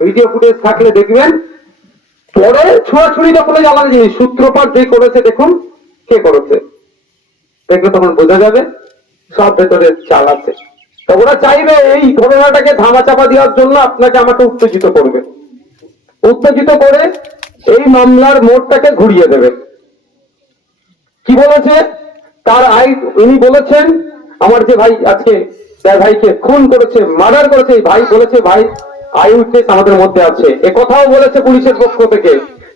Video footage থাকলে দেখবেন। পরে ছোঁয়াছুড়িটা করে আলাদা জিনিস, সূত্রপাত যে করেছে, দেখুন কে করেছে। দেখলে তখন বোঝা যাবে, সব ভেতরে চাল আছে। তো ওরা চাইবে এই ঘটনাটাকে ধামা চাপা দেওয়ার জন্য আপনাকে আমাকে উত্তেজিত করবে। উত্তেজিত করে এই মামলার মোড়টাকে ঘুরিয়ে দেবে। কি বলেছে? তার আই উনি বলেছেন, আমার যে ভাই আজকে, তার ভাইকে খুন করেছে, মার্ডার করেছে ভাই বলেছে, ভাই আই উইটনেস আমাদের মধ্যে আছে। এ কথাও বলেছে পুলিশের পক্ষ থেকে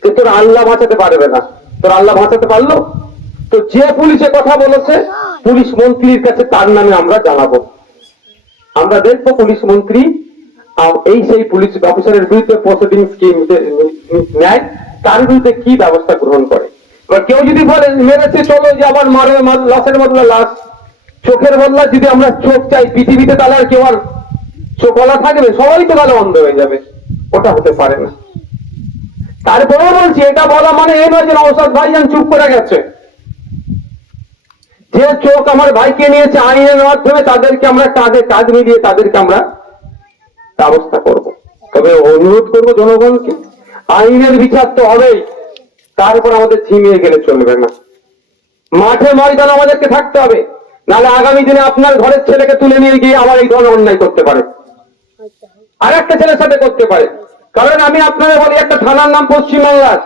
যে তোর আল্লাহ বাঁচাতে পারবে না। তোর আল্লাহ বাঁচাতে পারল? তো যে পুলিশে কথা বলেছে, পুলিশ মন্ত্রীর কাছে তার নামে আমরা জানাব। আমরা দেখব পুলিশ মন্ত্রী এই সেই পুলিশ অফিসারের বিরুদ্ধে প্রসিডিং স্কিম নেয়, তার বিরুদ্ধে কি ব্যবস্থা গ্রহণ করে? এবার কেউ যদি বলে, মেরেছে, চলো, যে আবার মারে মার- লাশের বদলা লাশ। চোখের বদলা যদি আমরা চোখ চাই পৃথিবীতে, তাহলে আর কেউ আর চোখলা থাকবে সবাই তো তাহলে অন্ধ হয়ে যাবে। ওটা হতে পারে না। তারপরেও বলছি, এটা বলা মানে এই নয় যে নৌসাদ ভাইজান চুপ করে গেছে। যে চোখ আমার ভাইকে নিয়েছে আইনের মাধ্যমে, তাদেরকে আমরা কাঁধে কাঁধ মিলিয়ে তাদেরকে আমরা ব্যবস্থা করব। তবে অনুরোধ করব জনগণকে, আইনের বিচার তো হবেই। তারপর আমাদের ঝিমিয়ে গেলে চলবে না। মাঠে ময়দানে আমাদেরকে থাকতে হবে। নাহলে আগামী দিনে আপনার ঘরের ছেলেকে তুলে নিয়ে গিয়ে আবার এই ধরনের অন্যায় করতে পারে। আর একটা ছেলের সাথে করতে পারে। কারণ আমি আপনাদের বলি, একটা থানার নাম পশ্চিম পশ্চিমবাংলার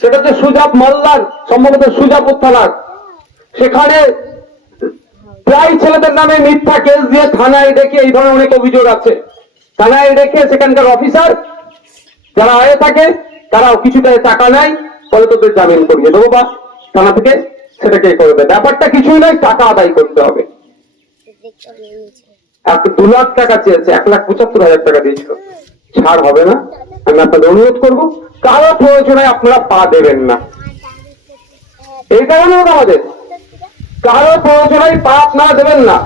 সেটা হচ্ছে সুজাব মাল্লার সম্ভবত সুজাপুর থানার। সেখানে প্রায় ছেলেদের নামে মিথ্যা কেস দিয়ে থানায় ডেকে এই ধরনের অনেক অভিযোগ আছে। থানায় ডেকে সেখানকার অফিসার, যারা আয়ে থাকে, তারাও কিছুটা টাকা নেয়, ফলে তোদের জামিন করিয়ে দেবো বা থানা থেকে সেটাকে করে দেয়। ব্যাপারটা কিছুই নয়, টাকা আদায় করতে হবে। এক দু লাখ টাকা চেয়েছে, এক লাখ পঁচাত্তর হাজার টাকা দিয়েছিল। ছাড় হবে না, আমি আপনাদের অনুরোধ করব, কারও প্রয়োজনে আপনারা পা দেবেন না। এইটা অনুরোধ আমাদের। কারও প্রয়োজনে পা আপনারা দেবেন না।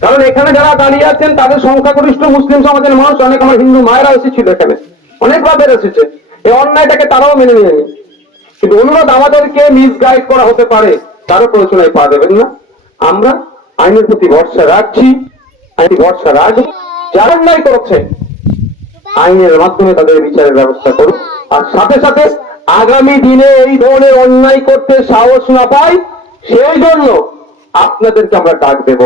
কারণ এখানে যারা দাঁড়িয়ে আছেন, তাদের সংখ্যাগরিষ্ঠ মুসলিম সমাজের মানুষ, অনেক আমার হিন্দু মায়েরা এসেছিল এখানে। অনেক বাপের এসেছে। এই অন্যায়টাকে তারাও মেনে নিয়নি। কিন্তু অনুরোধ আমাদেরকে মিসগাইড করা হতে পারে। তারও প্রয়োজনে পা দেবেন না। আমরা আইনের প্রতি ভরসা রাখছি। রাখব যারা আইনের মাধ্যমে তাদের বিচারের ব্যবস্থা আর সাথে সাথে আগামী দিনে এই ধরনের অন্যায় করতে সাহস না পাই, সেই জন্য আপনাদেরকে আমরা ডাক দেব।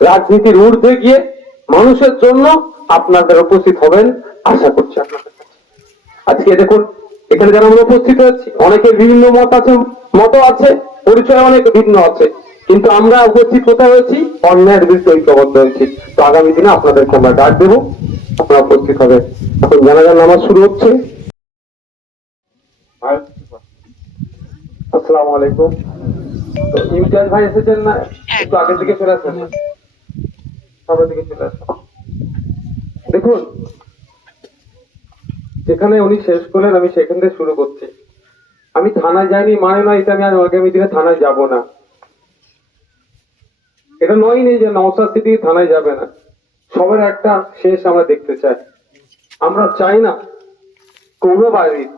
রাজনীতির ঊর্ধ্বে গিয়ে মানুষের জন্য আপনাদের উপস্থিত হবেন, আশা করছি আজকে দেখুন, এখানে যারা আমরা উপস্থিত হয়েছি অনেকে বিভিন্ন মত আছে মত আছে, পরিচয় অনেক ভিন্ন আছে। কিন্তু আমরা উপস্থিত কোথায় হয়েছি? অন্যায়ের বিরুদ্ধে ঐক্যবদ্ধ হয়েছি। তো আগামী দিনে আপনাদেরকে আমরা ডাক দেবো। আপনারা উপস্থিত হবে। এখন জানাজার নামাজ শুরু হচ্ছে। আসসালামু আলাইকুম। তো ইমতিয়াজ ভাই এসেছেন না? একটু আগের দিকে চলে আসেন। সামনের দিকে চলে আসেন। দেখুন, যেখানে উনি শেষ করলেন, আমি সেখান থেকে শুরু করছি। আমি থানায় যাইনি মানে নয়, এটা আমি আর আগামী দিনে থানায় যাব না। এটা নয় নেই যে নওসাদ সিটি থানায় যাবে না। সবার একটা শেষ আমরা দেখতে চাই। আমরা চাই না কোনো বাড়ির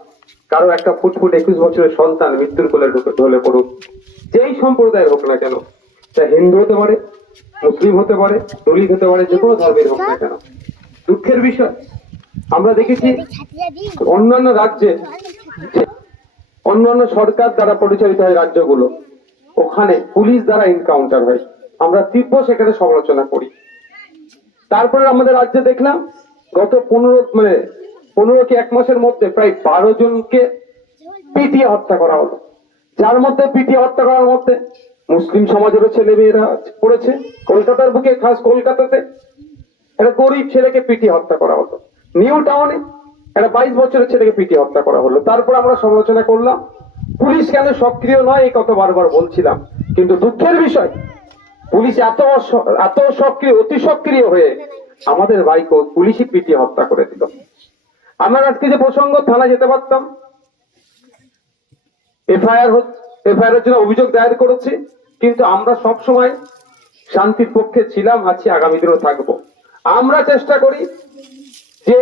কারও একটা ফুটফুট একুশ বছরের সন্তান মৃত্যুর কোলে ঢুকে ঢলে পড়ুক। যেই সম্প্রদায়ের হোক না কেন, তা হিন্দু হতে পারে, মুসলিম হতে পারে, দলিত হতে পারে, যে কোনো ধর্মের হোক না কেন। দুঃখের বিষয়। আমরা দেখেছি অন্যান্য রাজ্যে অন্যান্য সরকার দ্বারা পরিচালিত হয় রাজ্যগুলো, ওখানে পুলিশ দ্বারা এনকাউন্টার হয়। আমরা তীব্র সেখানে সমালোচনা করি। তারপরে আমাদের রাজ্যে দেখলাম, গত পনেরো মানে পনেরো কি এক মাসের মধ্যে প্রায় বারো জনকে পিটিয়ে হত্যা করা হলো। যার মধ্যে পিটিয়ে হত্যা করার মধ্যে মুসলিম সমাজেরও ছেলে মেয়েরা পড়েছে, কলকাতার বুকে, খাস কলকাতাতে। একটা গরিব ছেলেকে পিটিয়ে হত্যা করা হলো। নিউ টাউনে একটা বাইশ বছরের ছেলেকে পিটিয়ে হত্যা করা হলো। তারপর আমরা সমালোচনা করলাম, পুলিশ কেন সক্রিয় নয় এই কত বারবার বলছিলাম। কিন্তু দুঃখের বিষয় পুলিশ এত এত সক্রিয়, অতি সক্রিয় হয়ে আমাদের ভাইকে পুলিশই পিটিয়ে হত্যা করে দিল। আমরা আজকে যে প্রসঙ্গ থানা যেতে পারতাম, এফআইআর এফআইআর এর জন্য অভিযোগ দায়ের করেছি, কিন্তু আমরা সব সময় শান্তির পক্ষে ছিলাম, আছি, আগামী দিনেও থাকব। আমরা চেষ্টা করি যে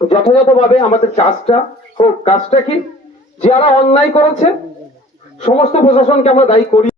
যথাযথভাবে আমাদের কাজটা হোক, কাজটা কি? যারা অন্যায় করেছে, সমস্ত প্রশাসনকে আমরা দায়ী করি।